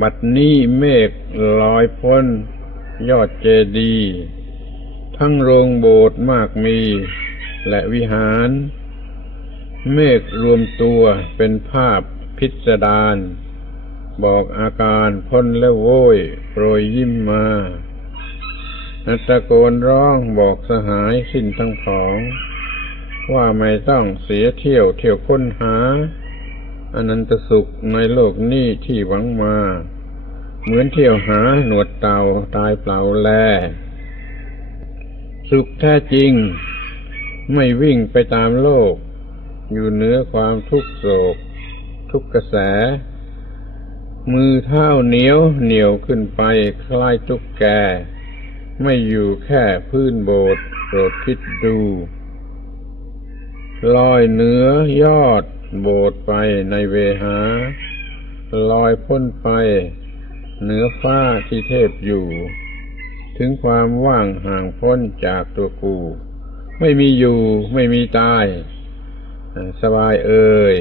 บัดนี้เมฆลอยพ้น ยอดเจดีย์ทั้งโรงโบสถ์มากมี และวิหาร เมฆรวมตัวเป็นภาพพิสดารบอกอาการพ้นแล้วโว้ยโปรยยิ้มมานัตะโกนร้องบอกสหายสิ้นทั้งผอง ว่าไม่ต้องเสียเที่ยวเที่ยวค้นหา อนันตสุขในโลกนี้ที่หวังมา เหมือนเที่ยวหาหนวดเต่าตายเปล่าแล สุขแท้จริง ไม่วิ่งไปตามโลก อยู่เหนือความทุกโศก ทุกกระแส มือเท้าเหนียวเหนียวขึ้นไปคล้ายตุกแก ไม่อยู่แค่พื้นโบสถ์โปรดคิดดู ลอยเหนือยอด โบดไปในเวหา ลอยพ้นไปเหนือฟ้าที่เทพอยู่ ถึงความว่างห่างพ้นจากตัวกู ไม่มีอยู่ไม่มีตาย สบายเอ่ย